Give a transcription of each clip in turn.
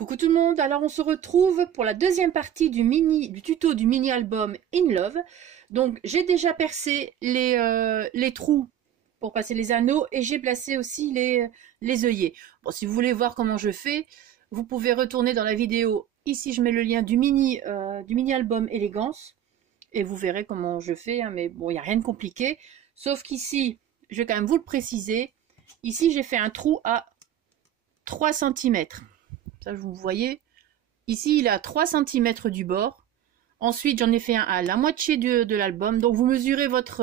Coucou tout le monde, alors on se retrouve pour la deuxième partie du tuto du mini album In Love. Donc j'ai déjà percé les trous pour passer les anneaux et j'ai placé aussi les œillets. Bon, si vous voulez voir comment je fais, vous pouvez retourner dans la vidéo. Ici je mets le lien du mini album Élégance et vous verrez comment je fais, hein, mais bon, il n'y a rien de compliqué. Sauf qu'ici, je vais quand même vous le préciser, ici j'ai fait un trou à 3 cm. Ça, vous voyez. Ici, il est à 3 cm du bord. Ensuite, j'en ai fait un à la moitié de l'album. Donc, vous mesurez votre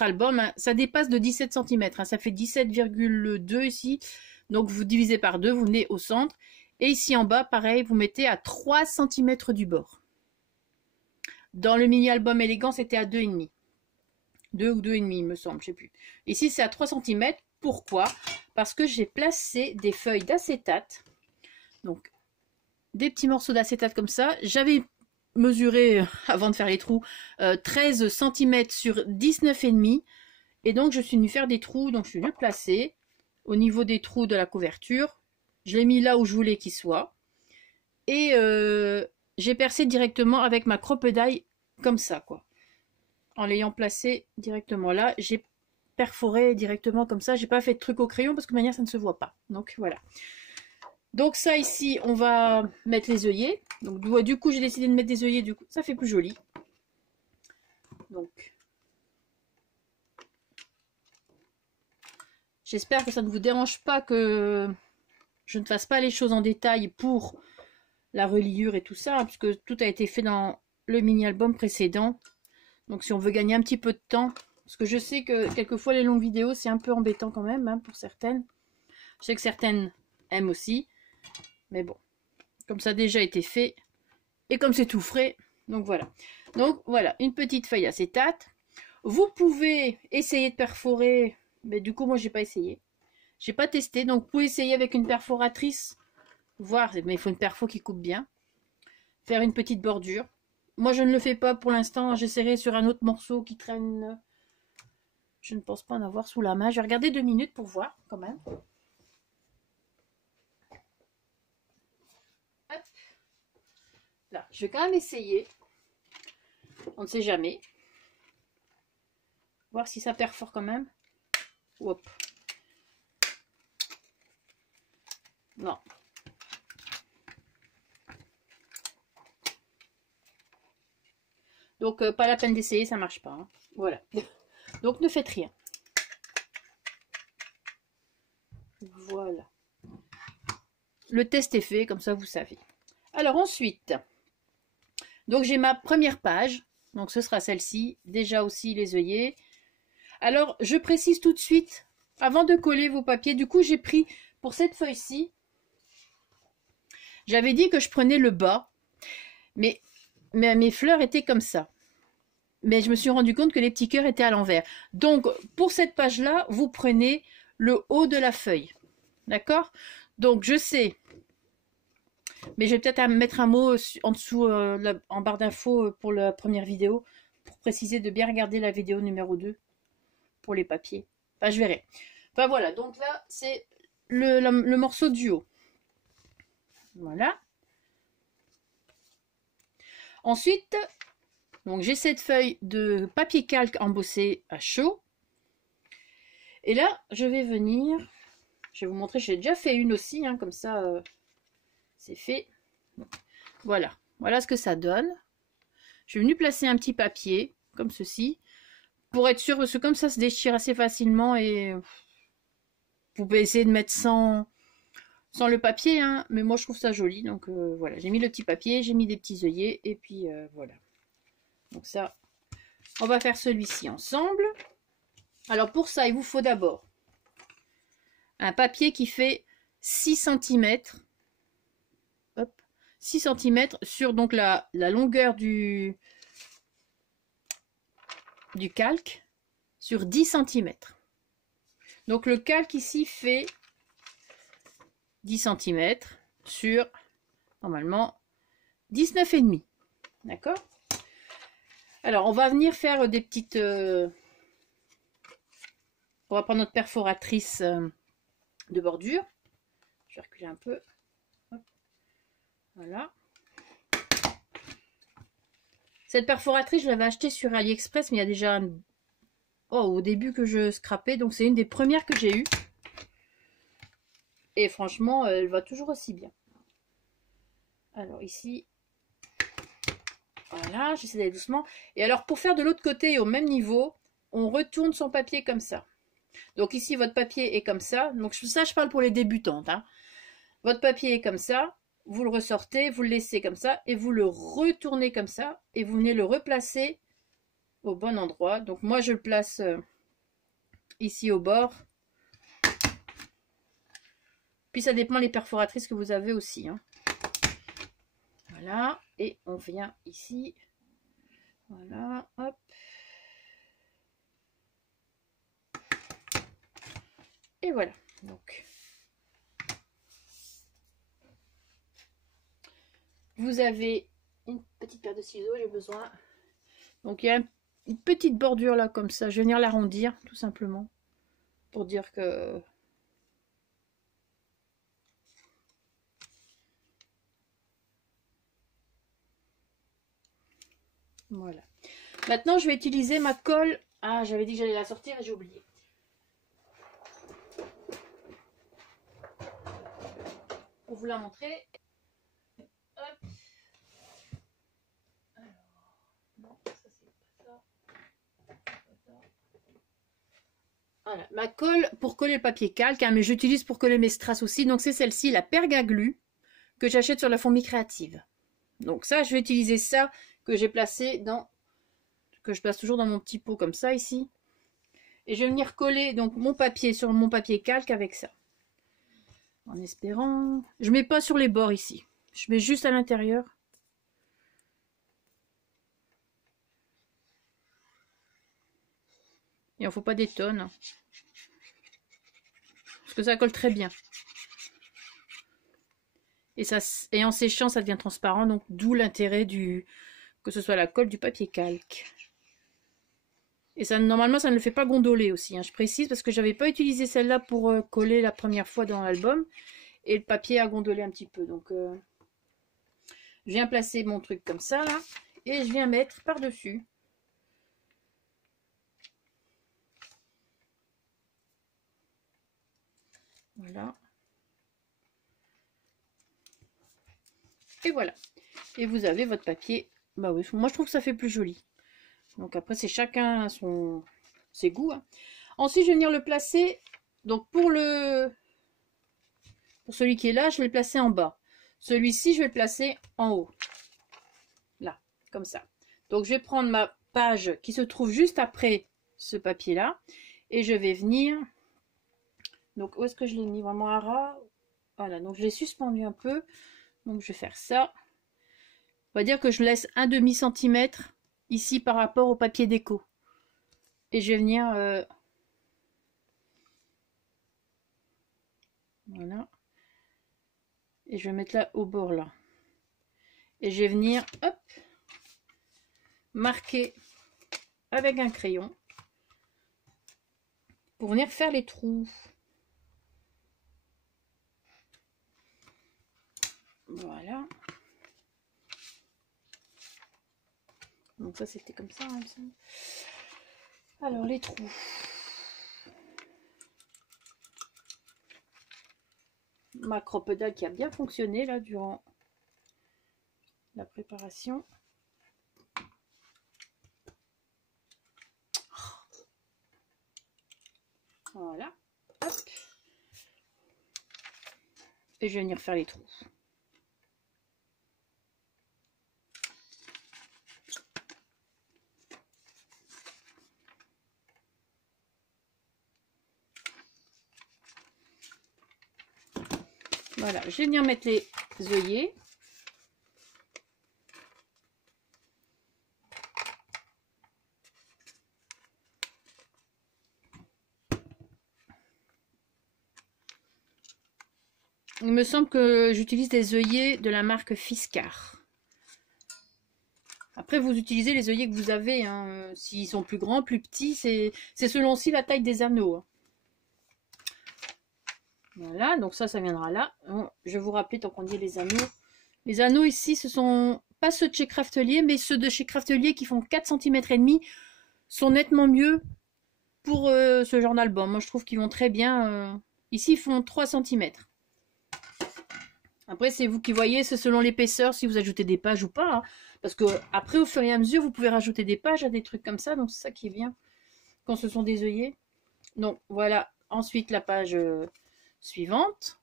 album. Hein. Ça dépasse de 17 cm. Hein. Ça fait 17,2 ici. Donc, vous divisez par 2. Vous venez au centre. Et ici, en bas, pareil, vous mettez à 3 cm du bord. Dans le mini-album élégant, c'était à 2,5. 2 ou 2,5, il me semble. Je ne sais plus. Ici, c'est à 3 cm. Pourquoi? Parce que j'ai placé des feuilles d'acétate. Donc, des petits morceaux d'acétate comme ça. J'avais mesuré, avant de faire les trous, 13 cm sur 19,5. Et donc, je suis venue faire des trous. Donc, je suis venue le placer au niveau des trous de la couverture. Je l'ai mis là où je voulais qu'il soit. Et j'ai percé directement avec ma crocodile comme ça, quoi. En l'ayant placé directement là, j'ai perforé directement comme ça. J'ai pas fait de truc au crayon parce que de manière, ça ne se voit pas. Donc, voilà. Donc ça ici, on va mettre les œillets. Donc du coup, j'ai décidé de mettre des œillets, du coup, ça fait plus joli. Donc, j'espère que ça ne vous dérange pas que je ne fasse pas les choses en détail pour la reliure et tout ça, hein, puisque tout a été fait dans le mini-album précédent. Donc si on veut gagner un petit peu de temps, parce que je sais que quelquefois les longues vidéos, c'est un peu embêtant quand même, hein, pour certaines. Je sais que certaines aiment aussi. Mais bon, comme ça a déjà été fait, et comme c'est tout frais, donc voilà. Donc voilà, une petite feuille acétate. Vous pouvez essayer de perforer, mais du coup moi j'ai pas essayé. J'ai pas testé, donc vous pouvez essayer avec une perforatrice, voir, mais il faut une perfo qui coupe bien. Faire une petite bordure. Moi je ne le fais pas pour l'instant, j'essaierai sur un autre morceau qui traîne. Je ne pense pas en avoir sous la main. Je vais regarder 2 minutes pour voir quand même. Là, je vais quand même essayer. On ne sait jamais. Voir si ça perfore quand même. Hop. Non. Donc, pas la peine d'essayer, ça marche pas. Hein. Voilà. Donc, ne faites rien. Voilà. Le test est fait, comme ça vous savez. Alors ensuite, donc j'ai ma première page. Donc ce sera celle-ci. Déjà aussi les œillets. Alors je précise tout de suite, avant de coller vos papiers, du coup j'ai pris pour cette feuille-ci, j'avais dit que je prenais le bas, mais mes fleurs étaient comme ça. Mais je me suis rendu compte que les petits cœurs étaient à l'envers. Donc pour cette page-là, vous prenez le haut de la feuille. D'accord? Donc je sais, mais je vais peut-être mettre un mot en dessous, en barre d'infos pour la première vidéo, pour préciser de bien regarder la vidéo numéro 2 pour les papiers. Enfin, je verrai. Enfin, voilà. Donc là, c'est le morceau du haut. Voilà. Ensuite, donc j'ai cette feuille de papier calque embossé à chaud. Et là, je vais venir... Je vais vous montrer, j'ai déjà fait une aussi, hein, comme ça, c'est fait. Voilà, voilà ce que ça donne. Je suis venue placer un petit papier, comme ceci, pour être sûr, parce que comme ça se déchire assez facilement, et vous pouvez essayer de mettre sans le papier, hein, mais moi je trouve ça joli, donc voilà, j'ai mis le petit papier, j'ai mis des petits œillets, et puis voilà. Donc ça, on va faire celui-ci ensemble. Alors pour ça, il vous faut d'abord un papier qui fait 6 cm. Hop, 6 cm sur donc la longueur du calque sur 10 cm. Donc le calque ici fait 10 cm sur normalement 19,5. D'accord? Alors on va venir faire des petites... on va prendre notre perforatrice de bordure. Je vais reculer un peu. Hop. Voilà. Cette perforatrice, je l'avais achetée sur AliExpress, mais il y a déjà au début que je scrapais. Donc c'est une des premières que j'ai eues. Et franchement, elle va toujours aussi bien. Alors ici, voilà, j'essaie d'aller doucement. Et alors pour faire de l'autre côté au même niveau, on retourne son papier comme ça. Donc ici, votre papier est comme ça. Donc ça, je parle pour les débutantes. Hein. Votre papier est comme ça. Vous le ressortez, vous le laissez comme ça. Et vous le retournez comme ça. Et vous venez le replacer au bon endroit. Donc moi, je le place ici au bord. Puis ça dépend les perforatrices que vous avez aussi. Hein. Voilà. Et on vient ici. Voilà. Hop. Et voilà. Donc, vous avez une petite paire de ciseaux, j'ai besoin. Donc, il y a une petite bordure là, comme ça. Je vais venir l'arrondir, tout simplement. Pour dire que... Voilà. Maintenant, je vais utiliser ma colle. Ah, j'avais dit que j'allais la sortir et j'ai oublié. Pour vous la montrer. Hop. Alors, non, ça c'est pas ça. Voilà, ma colle pour coller le papier calque, hein, mais j'utilise pour coller mes strass aussi. Donc c'est celle-ci, la Pergaglu, que j'achète sur la Fourmi Créative. Donc ça, je vais utiliser ça que j'ai placé dans... que je place toujours dans mon petit pot comme ça ici. Et je vais venir coller donc mon papier sur mon papier calque avec ça. En espérant... Je mets pas sur les bords ici. Je mets juste à l'intérieur. Il n'en faut pas des tonnes. Parce que ça colle très bien. Et en séchant, ça devient transparent. Donc d'où l'intérêt que ce soit la colle du papier calque. Et ça, normalement, ça ne le fait pas gondoler aussi. Hein. Je précise parce que je n'avais pas utilisé celle-là pour coller la première fois dans l'album. Et le papier a gondolé un petit peu. Donc, je viens placer mon truc comme ça, là. Et je viens mettre par-dessus. Voilà. Et voilà. Et vous avez votre papier. Bah oui, moi, je trouve que ça fait plus joli. Donc après, c'est chacun ses goûts. Hein. Ensuite, je vais venir le placer. Donc pour celui qui est là, je vais le placer en bas. Celui-ci, je vais le placer en haut. Là, comme ça. Donc je vais prendre ma page qui se trouve juste après ce papier-là. Et je vais venir... Donc où est-ce que je l'ai mis? Vraiment à ras. Voilà, donc je l'ai suspendu un peu. Donc je vais faire ça. On va dire que je laisse un demi-centimètre ici par rapport au papier déco. Et je vais venir... Voilà. Et je vais mettre là au bord là. Et je vais venir, hop, marquer avec un crayon pour venir faire les trous. Voilà. Donc ça c'était comme ça. Hein, alors les trous. Ma crop-dalle qui a bien fonctionné là durant la préparation. Voilà. Hop. Et je vais venir faire les trous. Voilà, je vais venir mettre les œillets. Il me semble que j'utilise des œillets de la marque Fiskars. Après, vous utilisez les œillets que vous avez. Hein. S'ils sont plus grands, plus petits, c'est selon aussi la taille des anneaux. Hein. Voilà, donc ça viendra là. Bon, je vais vous rappeler tant qu'on dit les anneaux. Les anneaux ici, ce sont pas ceux de chez Craftelier, mais ceux de chez Craftelier qui font 4 cm et demi sont nettement mieux pour ce genre d'album. Moi, je trouve qu'ils vont très bien. Ici, ils font 3 cm. Après, c'est vous qui voyez, c'est selon l'épaisseur, si vous ajoutez des pages ou pas. Hein. Parce que après, au fur et à mesure, vous pouvez rajouter des pages à des trucs comme ça. Donc, c'est ça qui est bien quand ce sont des œillets. Donc, voilà. Ensuite, la page suivante.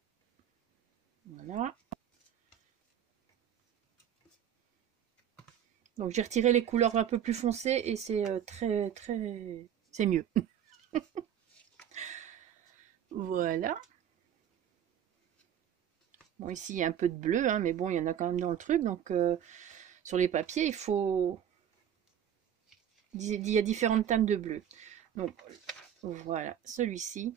Voilà. Donc, j'ai retiré les couleurs un peu plus foncées et c'est c'est mieux. Voilà. Bon, ici, il y a un peu de bleu, hein, mais bon, il y en a quand même dans le truc. Donc, sur les papiers, il faut... Il y a différentes teintes de bleu. Donc, voilà, celui-ci.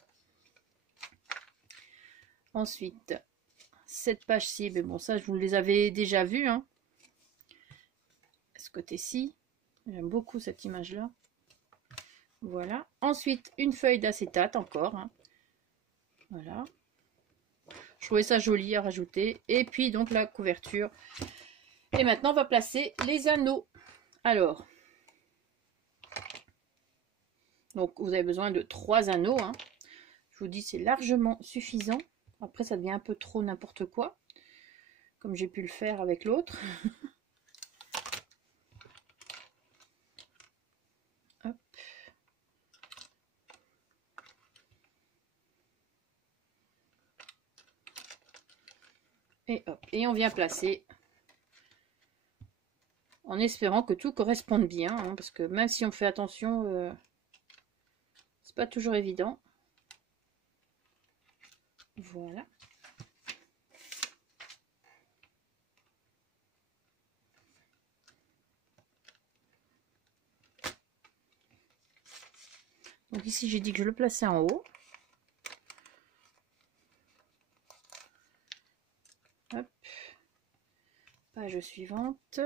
Ensuite, cette page-ci, mais bon, ça, je vous les avais déjà vus. Hein. Ce côté-ci, j'aime beaucoup cette image-là. Voilà. Ensuite, une feuille d'acétate encore. Hein. Voilà. Je trouvais ça joli à rajouter. Et puis, donc, la couverture. Et maintenant, on va placer les anneaux. Alors, donc, vous avez besoin de 3 anneaux. Hein. Je vous dis, c'est largement suffisant. Après, ça devient un peu trop n'importe quoi. Comme j'ai pu le faire avec l'autre. Hop. Et hop. Et on vient placer. En espérant que tout corresponde bien. Hein, parce que même si on fait attention, c'est pas toujours évident. Voilà. Donc ici, j'ai dit que je le plaçais en haut. Hop. Page suivante.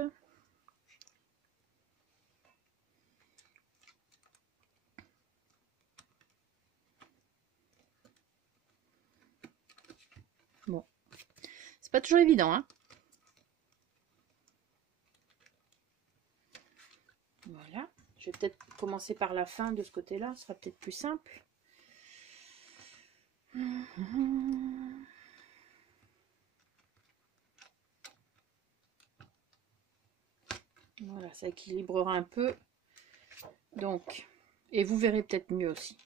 Bon. C'est pas toujours évident, hein. Voilà. Je vais peut-être commencer par la fin de ce côté-là. Ce sera peut-être plus simple. Voilà, ça équilibrera un peu. Donc, et vous verrez peut-être mieux aussi.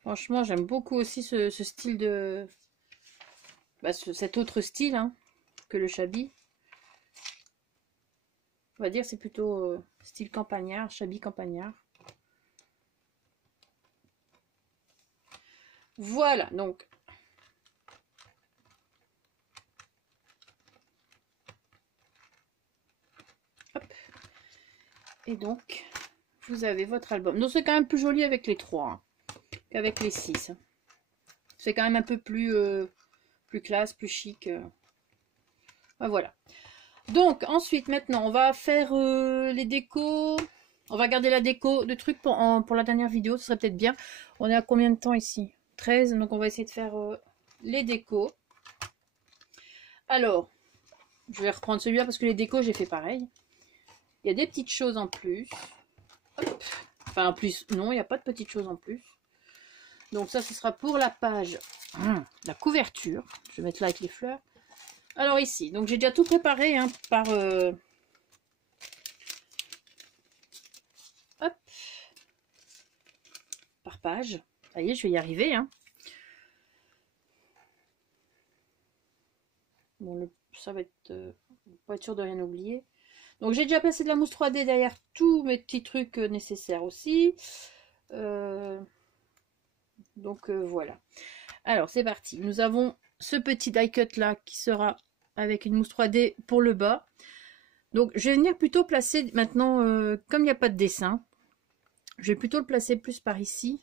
Franchement, j'aime beaucoup aussi ce style de... Bah, cet autre style hein, que le Shabby. On va dire c'est plutôt style campagnard, Shabby campagnard. Voilà, donc. Hop. Et donc, vous avez votre album. Donc c'est quand même plus joli avec les 3 hein, qu'avec les 6. C'est quand même un peu plus, plus classe, plus chic. Voilà. Donc ensuite, maintenant, on va faire les décos. On va garder la déco de trucs pour la dernière vidéo. Ce serait peut-être bien. On est à combien de temps ici? 13. Donc on va essayer de faire les décos. Alors, je vais reprendre celui-là parce que les décos, j'ai fait pareil. Il y a des petites choses en plus. Hop. Enfin, en plus, non, il n'y a pas de petites choses en plus. Donc ça, ce sera pour la page, la couverture. Je vais mettre là avec les fleurs. Alors ici, donc j'ai déjà tout préparé hein, par... hop. Par page. Ça y est, je vais y arriver. Hein. Bon, ça va être... pas être sûr de rien oublier. Donc j'ai déjà placé de la mousse 3D derrière tous mes petits trucs nécessaires aussi. Donc voilà. Alors c'est parti. Nous avons ce petit die cut là qui sera avec une mousse 3D pour le bas. Donc je vais venir plutôt placer maintenant, comme il n'y a pas de dessin, je vais plutôt le placer plus par ici.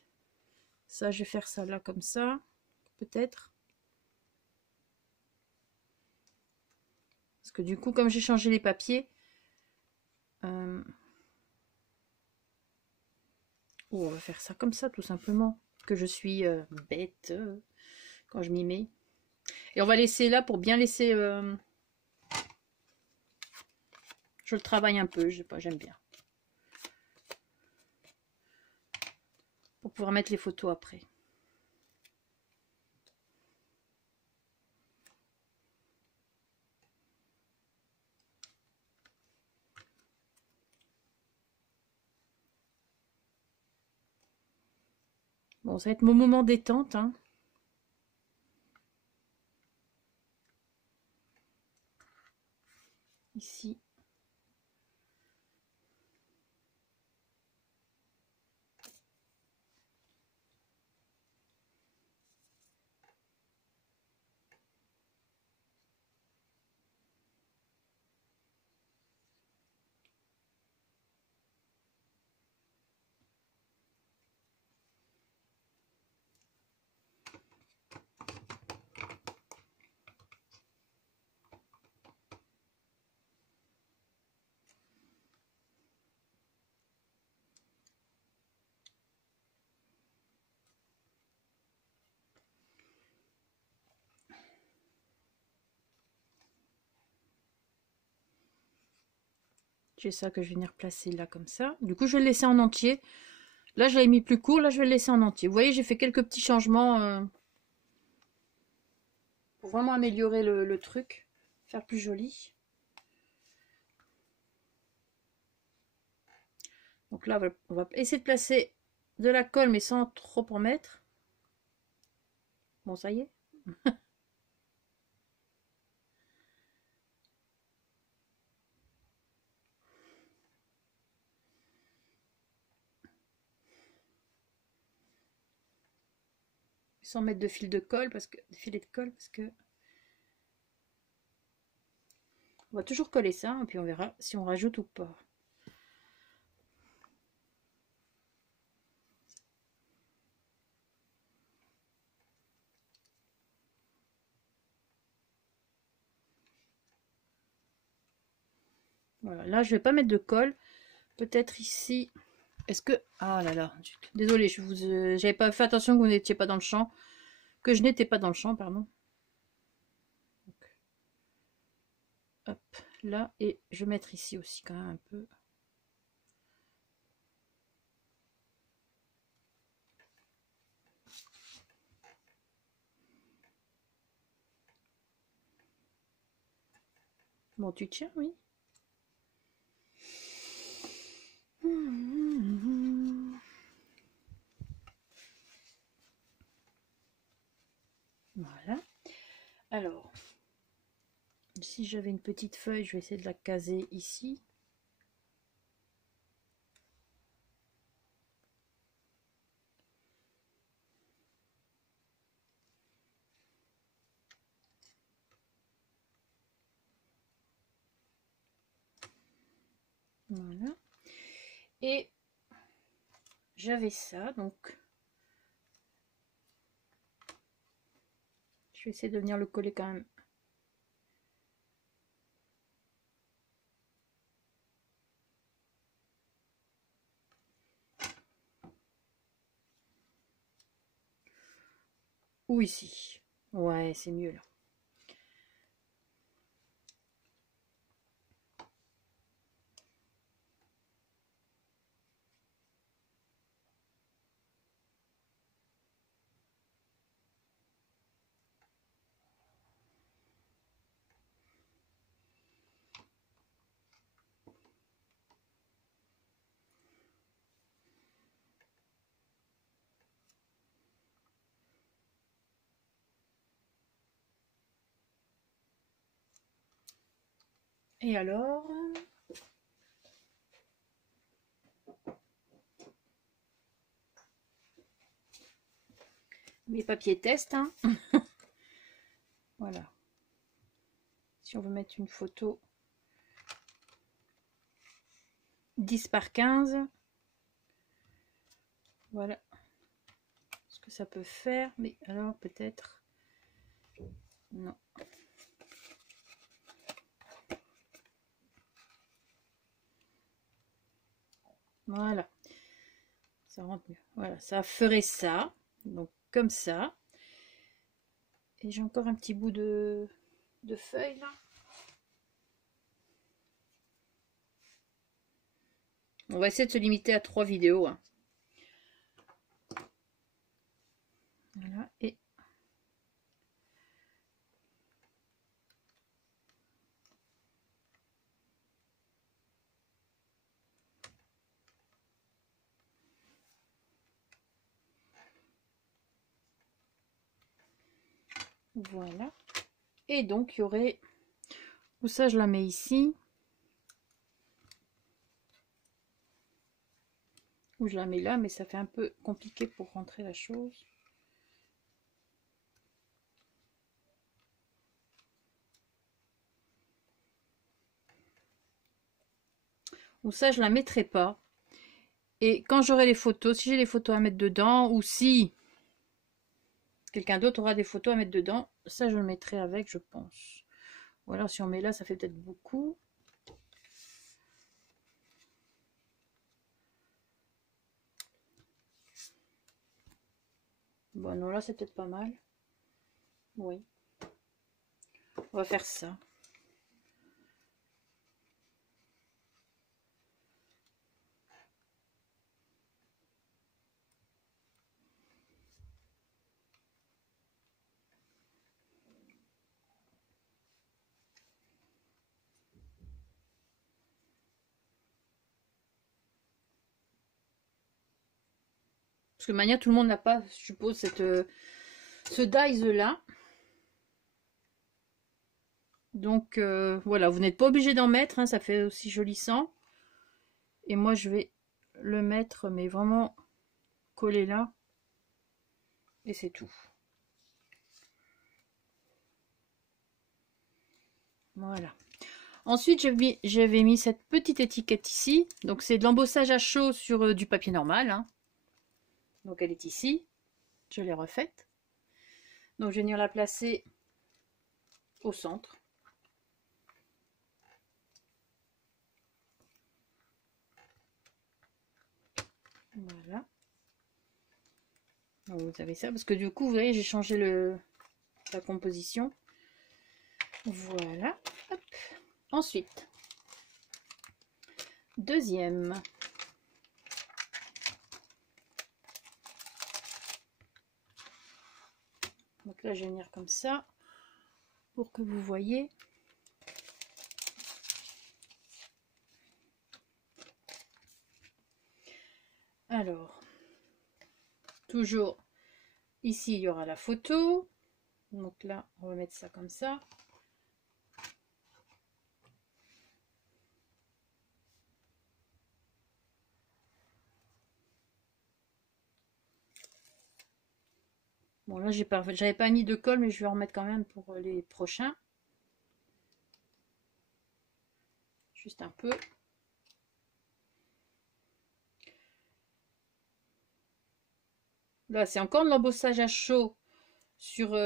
Ça, je vais faire ça là comme ça, peut-être. Parce que du coup, comme j'ai changé les papiers, Ou on va faire ça comme ça, tout simplement. Que je suis bête quand je m'y mets. Et on va laisser là pour bien laisser... je le travaille un peu, je sais pas, j'aime bien. Pour pouvoir mettre les photos après. Bon, ça va être mon moment détente, hein. Ici. J'ai ça que je vais venir placer là comme ça. Du coup, je vais le laisser en entier. Là, je l'avais mis plus court. Là, je vais le laisser en entier. Vous voyez, j'ai fait quelques petits changements pour vraiment améliorer le truc. Faire plus joli. Donc là, on va essayer de placer de la colle, mais sans trop en mettre. Bon, ça y est. Sans mettre de fil de colle, parce que de filet de colle, parce que on va toujours coller ça, et puis on verra si on rajoute ou pas. Voilà, là je vais pas mettre de colle. Peut-être ici. Est-ce que... Ah là là. Désolée, j'avais pas fait attention que vous n'étiez pas dans le champ. Que je n'étais pas dans le champ, pardon. Donc, hop, là. Et je vais mettre ici aussi quand même un peu. Bon, tu tiens, oui. Voilà. Alors, si j'avais une petite feuille, je vais essayer de la caser ici. Voilà. Et j'avais ça, donc je vais essayer de venir le coller quand même. Ou ici. Ouais, c'est mieux là. Et alors, mes papiers test, hein. Voilà. Si on veut mettre une photo 10 par 15, voilà ce que ça peut faire. Mais alors peut-être non. Voilà. Ça rentre mieux. Voilà, ça ferait ça. Donc comme ça. Et j'ai encore un petit bout de feuille là. On va essayer de se limiter à 3 vidéos. Hein. Voilà, et voilà. Et donc, il y aurait... Ou ça, je la mets ici. Ou je la mets là, mais ça fait un peu compliqué pour rentrer la chose. Ou ça, je la mettrai pas. Et quand j'aurai les photos, si j'ai les photos à mettre dedans, ou si quelqu'un d'autre aura des photos à mettre dedans, ça, je le mettrai avec, je pense. Ou alors, si on met là, ça fait peut-être beaucoup. Bon, non, là, c'est peut-être pas mal. Oui. On va faire ça. Parce que de manière, tout le monde n'a pas, je suppose, ce dies là. Donc voilà, vous n'êtes pas obligé d'en mettre, hein, ça fait aussi joli sang. Et moi je vais le mettre, mais vraiment collé là. Et c'est tout. Voilà. Ensuite, j'avais mis cette petite étiquette ici. Donc c'est de l'embossage à chaud sur du papier normal. Hein. Donc elle est ici. Je l'ai refaite. Donc je vais venir la placer au centre. Voilà. Donc vous avez ça, parce que du coup, vous voyez, j'ai changé la composition. Voilà. Hop. Ensuite, deuxième. Donc là, je vais venir comme ça pour que vous voyez. Alors, toujours ici, il y aura la photo. Donc là, on va mettre ça comme ça. Bon, là, j'avais pas mis de colle, mais je vais en remettre quand même pour les prochains. Juste un peu. Là, c'est encore de l'embossage à chaud sur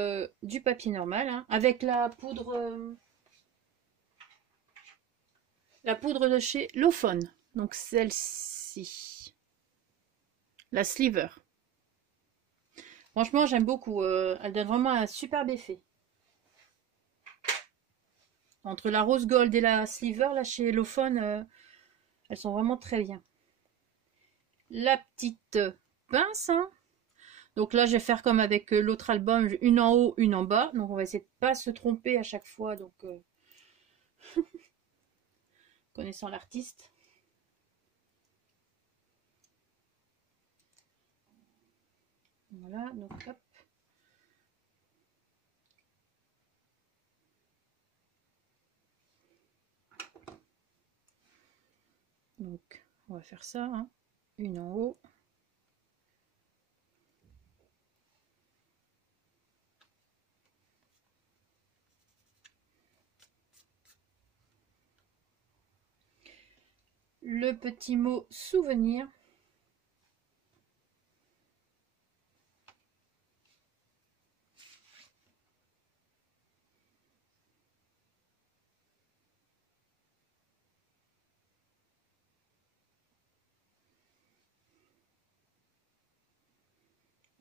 du papier normal, hein, avec la poudre de chez Lofone. Donc celle-ci. La Sliver. Franchement, j'aime beaucoup. Elle donne vraiment un superbe effet. Entre la rose gold et la Sliver, là chez Lofone, elles sont vraiment très bien. La petite pince, hein. Donc là, je vais faire comme avec l'autre album, une en haut, une en bas. Donc on va essayer de pas se tromper à chaque fois. Donc connaissant l'artiste. Voilà, donc hop. Donc on va faire ça, hein. Une en haut. Le petit mot souvenir.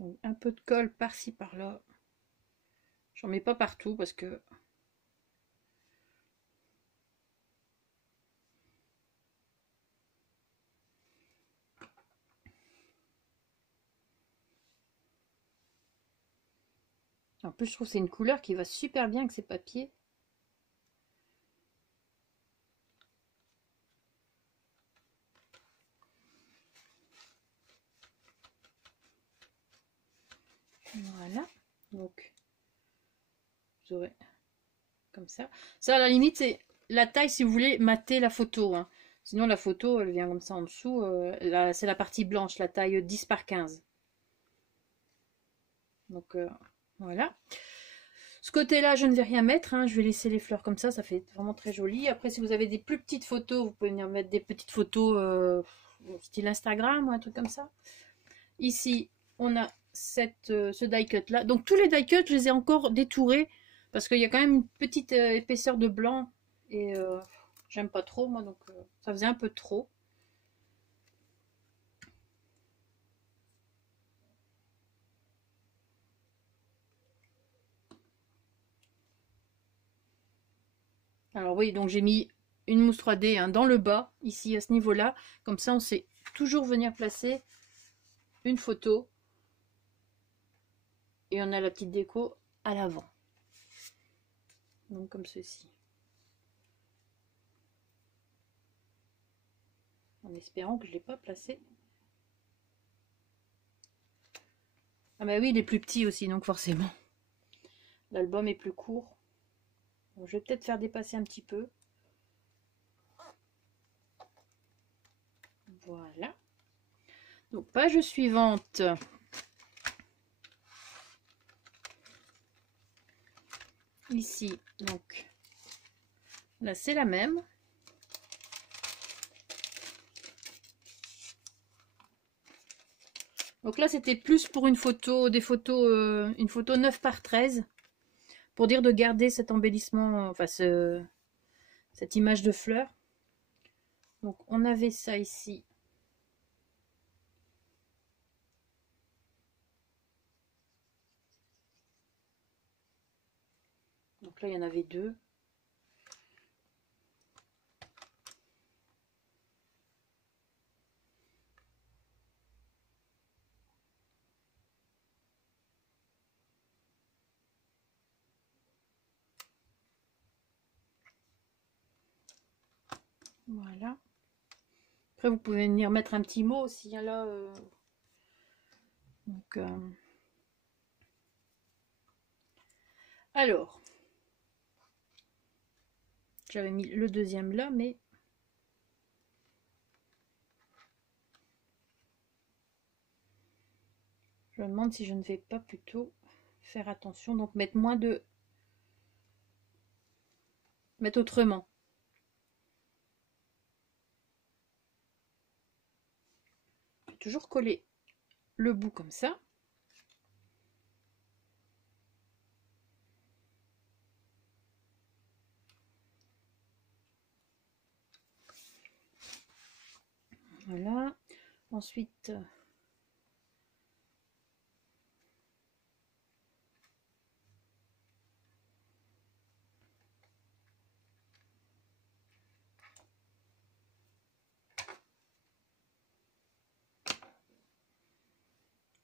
Donc, un peu de colle par-ci par-là. J'en mets pas partout parce que en plus je trouve que c'est une couleur qui va super bien avec ces papiers. Voilà, donc vous aurez comme ça. Ça à la limite c'est la taille si vous voulez mater la photo, hein. Sinon la photo elle vient comme ça en dessous. C'est la partie blanche, la taille 10 par 15. Donc voilà. Ce côté-là, je ne vais rien mettre, hein. Je vais laisser les fleurs comme ça fait vraiment très joli. Après, si vous avez des plus petites photos, vous pouvez venir mettre des petites photos style Instagram ou un truc comme ça. Ici, on a ce die cut là. Donc tous les die cut, je les ai encore détourés parce qu'il y a quand même une petite épaisseur de blanc et j'aime pas trop moi, donc ça faisait un peu trop. Alors oui, donc j'ai mis une mousse 3D hein, dans le bas, ici à ce niveau-là. Comme ça, on sait toujours venir placer une photo. Et on a la petite déco à l'avant. Donc comme ceci. En espérant que je ne l'ai pas placé. Ah bah oui, il est plus petit aussi, donc forcément. L'album est plus court. Donc, je vais peut-être faire dépasser un petit peu. Voilà. Donc page suivante. Ici, donc là c'est la même. Donc là c'était plus pour une photo, une photo 9 par 13. Pour dire de garder cet embellissement, enfin cette image de fleur. Donc on avait ça ici. Donc là, il y en avait deux. Voilà. Après, vous pouvez venir mettre un petit mot aussi, hein, là. Donc, alors, j'avais mis le deuxième là, mais je me demande si je ne vais pas plutôt faire attention, donc mettre moins de... mettre autrement. Toujours coller le bout comme ça. Voilà. Ensuite,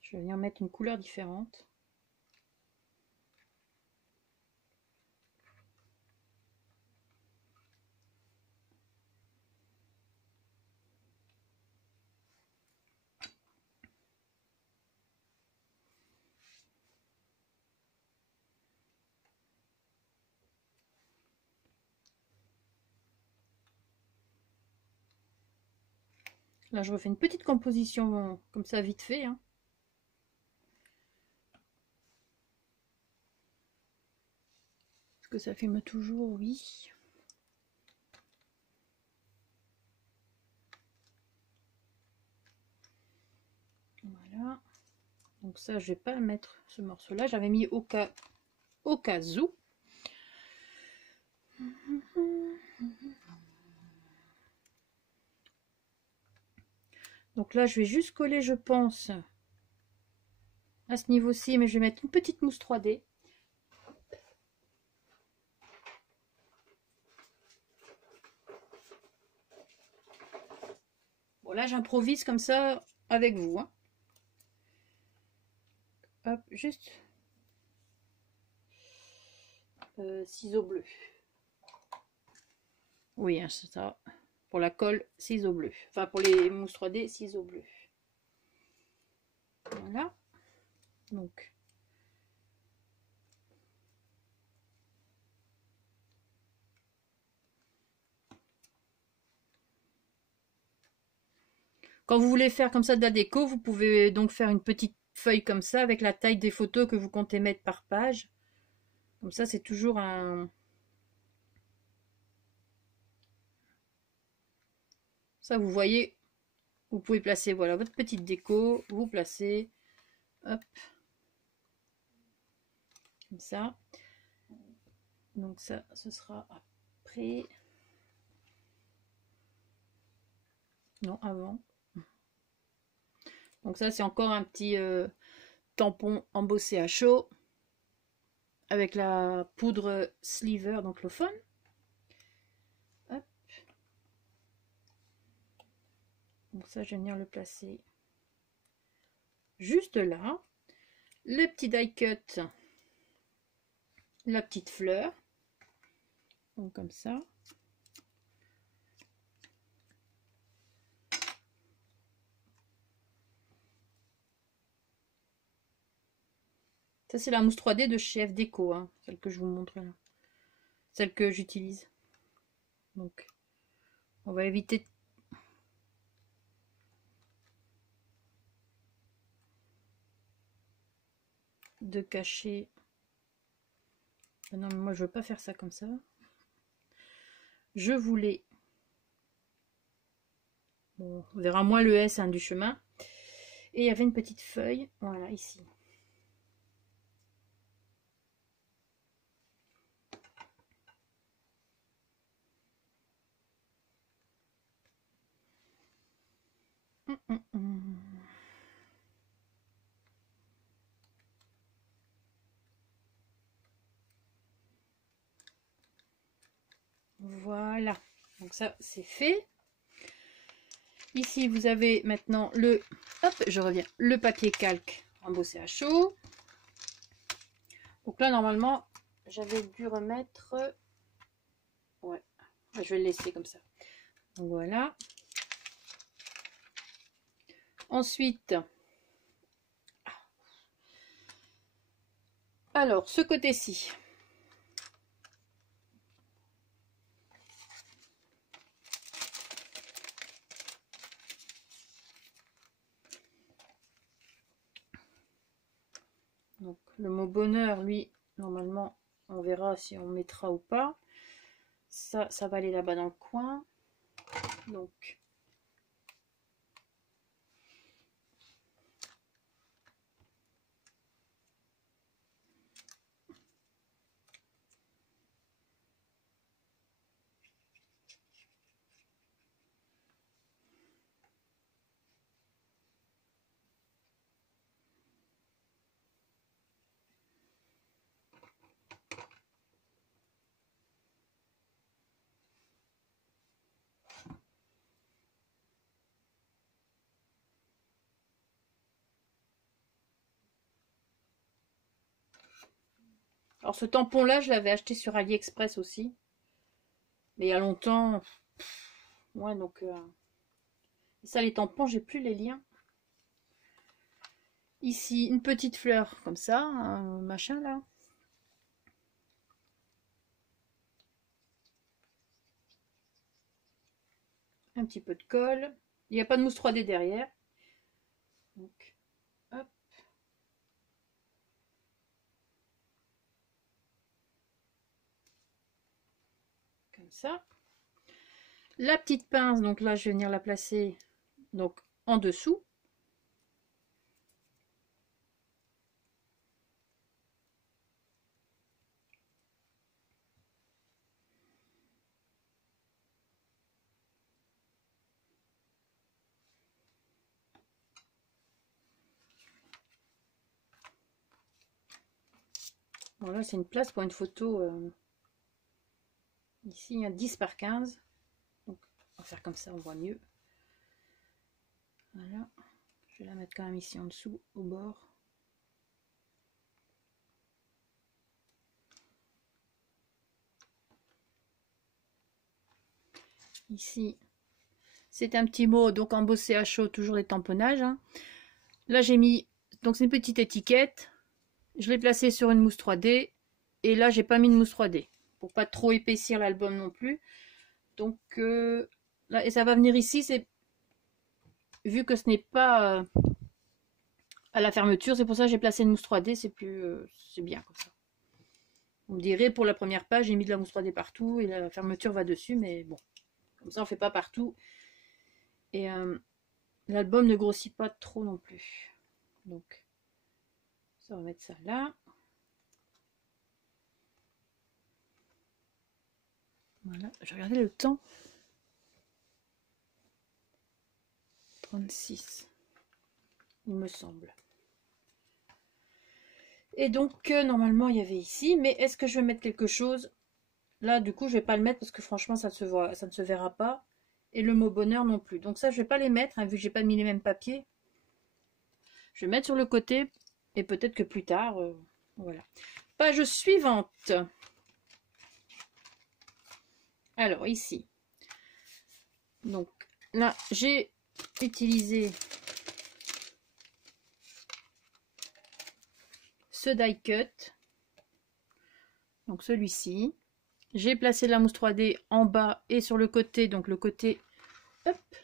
je vais venir mettre une couleur différente. Là, je refais une petite composition comme ça, vite fait, hein. Est-ce que ça filme toujours? Oui. Voilà. Donc ça, je vais pas mettre ce morceau-là. J'avais mis au cas où. Donc là, je vais juste coller, je pense, à ce niveau-ci, mais je vais mettre une petite mousse 3D. Bon, là, j'improvise comme ça avec vous. Hein. Hop, juste ciseaux bleus. Oui, hein, c'est ça. Pour la colle, ciseaux bleus. Enfin, pour les mousses 3D, ciseaux bleus. Voilà. Donc, quand vous voulez faire comme ça de la déco, vous pouvez donc faire une petite feuille comme ça avec la taille des photos que vous comptez mettre par page. Comme ça, c'est toujours un... Ça, vous voyez, vous pouvez placer, voilà, votre petite déco, vous placez, hop, comme ça. Donc ça, ce sera après. Non, avant. Donc ça, c'est encore un petit tampon embossé à chaud avec la poudre sliver, donc le fun. Hop. Donc ça, je vais venir le placer juste là. Le petit die cut, la petite fleur. Donc comme ça. Ça, c'est la mousse 3D de chez F Déco, hein, celle que je vous montre là. Celle que j'utilise. Donc, on va éviter de cacher. Ah non, mais moi, je veux pas faire ça comme ça. Je voulais... Bon, on verra moins le S hein, du chemin. Et il y avait une petite feuille, voilà, ici. Voilà, donc ça c'est fait. Ici vous avez maintenant le, hop, je reviens, le papier calque embossé à chaud. Donc là normalement j'avais dû remettre, ouais, je vais le laisser comme ça. Donc voilà. Ensuite, alors ce côté-ci. Donc le mot bonheur, lui, normalement, on verra si on mettra ou pas. Ça va aller là-bas dans le coin. Donc, alors ce tampon-là, je l'avais acheté sur AliExpress aussi. Mais il y a longtemps. Ouais, donc... ça, les tampons, j'ai plus les liens. Ici, une petite fleur comme ça, un machin là. Un petit peu de colle. Il n'y a pas de mousse 3D derrière. Donc, hop. Comme ça. La petite pince, donc là, je vais venir la placer donc en dessous. Voilà, c'est une place pour une photo. Ici, il y a 10 par 15. Donc, on va faire comme ça, on voit mieux. Voilà. Je vais la mettre quand même ici en dessous, au bord. Ici, c'est un petit mot, donc embossé à chaud, toujours les tamponnages. Hein. Là, j'ai mis, donc c'est une petite étiquette. Je l'ai placée sur une mousse 3D. Et là, j'ai pas mis de mousse 3D. Pour pas trop épaissir l'album non plus. Donc, là, et ça va venir ici, c'est vu que ce n'est pas à la fermeture, c'est pour ça que j'ai placé une mousse 3D, c'est plus, c'est bien comme ça. Vous me direz, pour la première page, j'ai mis de la mousse 3D partout et la fermeture va dessus, mais bon, comme ça on fait pas partout. Et l'album ne grossit pas trop non plus. Donc, ça, on va mettre ça là. Voilà, je regardais le temps. 36, il me semble. Et donc, normalement, il y avait ici, mais est-ce que je vais mettre quelque chose? Là, du coup, je vais pas le mettre parce que franchement, ça ne se verra pas. Et le mot bonheur non plus. Donc ça, je vais pas les mettre, hein, vu que j'ai pas mis les mêmes papiers. Je vais mettre sur le côté, et peut-être que plus tard, voilà. Page suivante. Alors, ici. Donc, là, j'ai utilisé ce die cut. Donc, celui-ci. J'ai placé la mousse 3D en bas et sur le côté. Donc, le côté... Hop,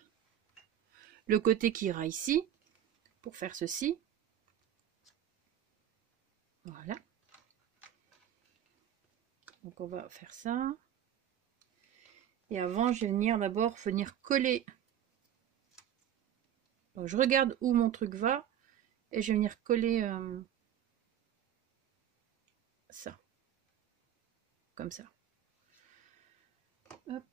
le côté qui ira ici. Pour faire ceci. Voilà. Donc, on va faire ça. Et avant, je vais venir coller. Donc, je regarde où mon truc va. Et je vais venir coller ça. Comme ça. Hop.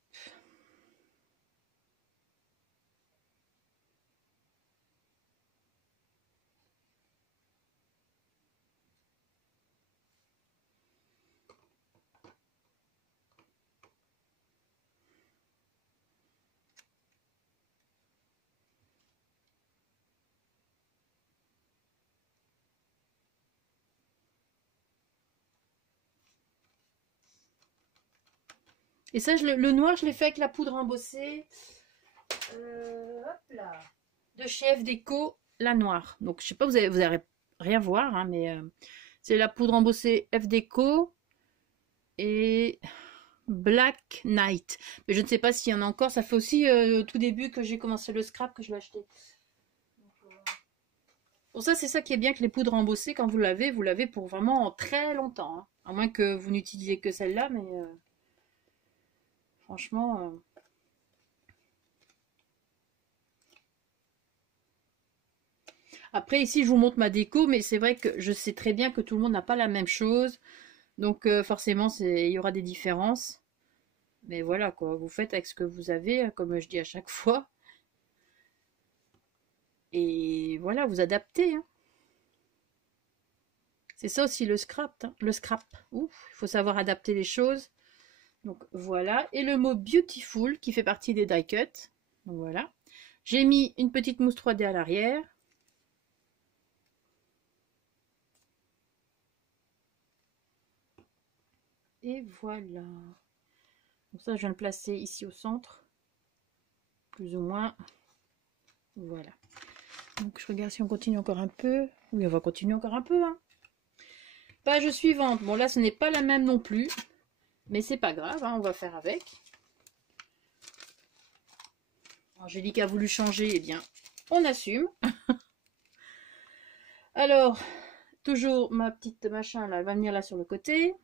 Et ça, le noir, je l'ai fait avec la poudre embossée. Hop là. De chez F Déco, la noire. Donc, je sais pas, vous allez rien voir, hein, mais c'est la poudre embossée F Déco et Black Knight. Mais je ne sais pas s'il y en a encore. Ça fait aussi au tout début que j'ai commencé le scrap que je l'ai acheté. Pour ça, c'est ça qui est bien que les poudres embossées, quand vous l'avez pour vraiment très longtemps. Hein. À moins que vous n'utilisiez que celle-là, mais franchement... Après, ici, je vous montre ma déco, mais c'est vrai que je sais très bien que tout le monde n'a pas la même chose. Donc, forcément, il y aura des différences. Mais voilà, quoi. Vous faites avec ce que vous avez, comme je dis à chaque fois. Et voilà, vous adaptez. Hein. C'est ça aussi le scrap. Hein. Le scrap. Ouf, il faut savoir adapter les choses. Donc, voilà. Et le mot beautiful, qui fait partie des die cuts. Donc, voilà. J'ai mis une petite mousse 3D à l'arrière. Et voilà. Donc ça, je viens de placer ici au centre. Plus ou moins. Voilà. Donc je regarde si on continue encore un peu. Oui, on va continuer encore un peu. Hein. Page suivante. Bon, là, ce n'est pas la même non plus. Mais c'est pas grave, hein, on va faire avec. Angélique a voulu changer, eh bien, on assume. Alors, toujours ma petite machin là, elle va venir là sur le côté.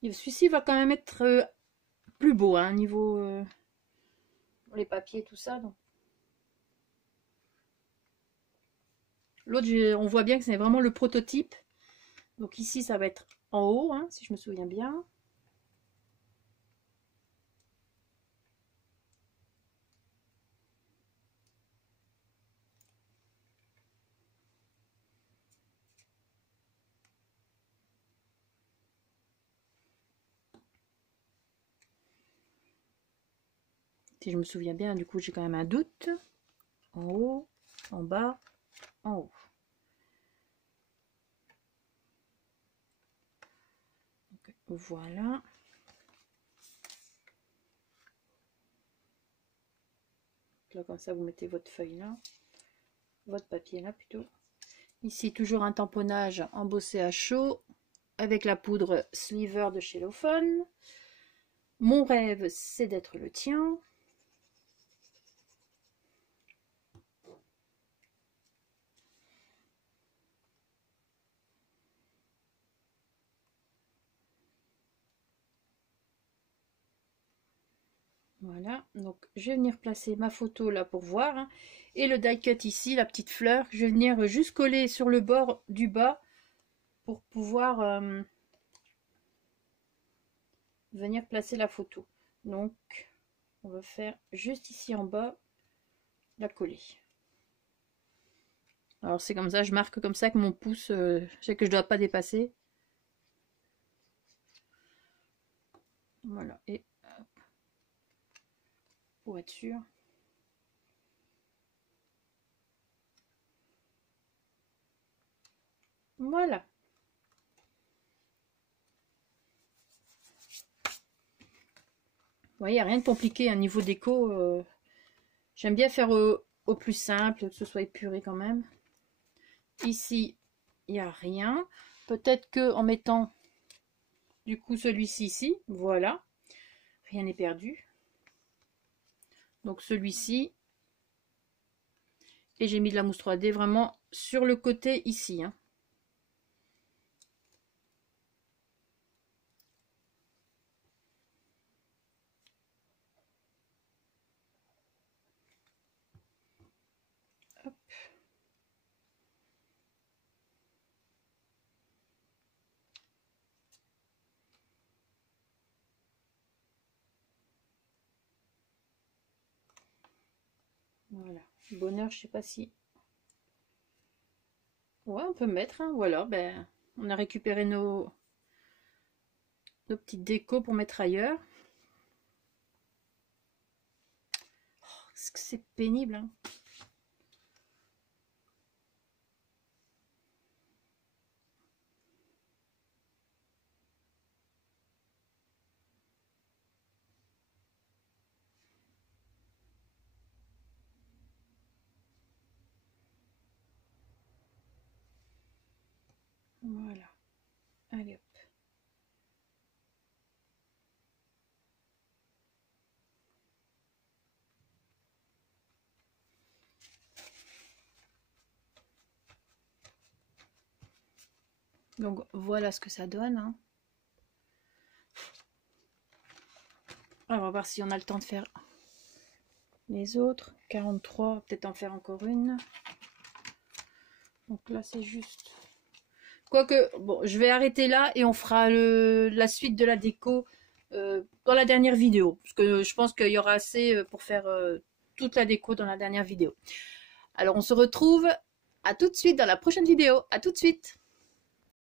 Celui-ci va quand même être plus beau, hein, niveau les papiers, tout ça. L'autre, on voit bien que c'est vraiment le prototype. Donc ici, ça va être en haut, hein, si je me souviens bien. Si je me souviens bien, du coup j'ai quand même un doute. En haut, en bas, en haut. Donc, voilà. Là, comme ça, vous mettez votre feuille là. Votre papier là plutôt. Ici, toujours un tamponnage embossé à chaud avec la poudre Sliver de chez Lofon. Mon rêve, c'est d'être le tien. Voilà, donc je vais venir placer ma photo là pour voir. Hein. Et le die cut ici, la petite fleur, je vais venir juste coller sur le bord du bas pour pouvoir venir placer la photo. Donc, on va faire juste ici en bas, la coller. Alors c'est comme ça, je marque comme ça que mon pouce, je sais que je ne dois pas dépasser. Voilà, et hop, pour être sûr. Voilà. Vous voyez, rien de compliqué, un niveau déco. J'aime bien faire au plus simple, que ce soit épuré quand même. Ici, il n'y a rien. Peut-être que en mettant du coup celui-ci ici, voilà. Rien n'est perdu. Donc celui-ci. Et j'ai mis de la mousse 3D vraiment sur le côté ici. Hein. Hop. Voilà. Bonheur, je sais pas si... Ouais, on peut mettre. Hein. Voilà, ben, on a récupéré nos petites décos pour mettre ailleurs. Oh, c'est pénible. Hein. Voilà. Allez hop. Donc voilà ce que ça donne. Hein. Alors, on va voir si on a le temps de faire les autres. 43, peut-être en faire encore une. Donc là, c'est juste... Quoique, bon, je vais arrêter là et on fera la suite de la déco dans la dernière vidéo. Parce que je pense qu'il y aura assez pour faire toute la déco dans la dernière vidéo. Alors, on se retrouve à tout de suite dans la prochaine vidéo. À tout de suite!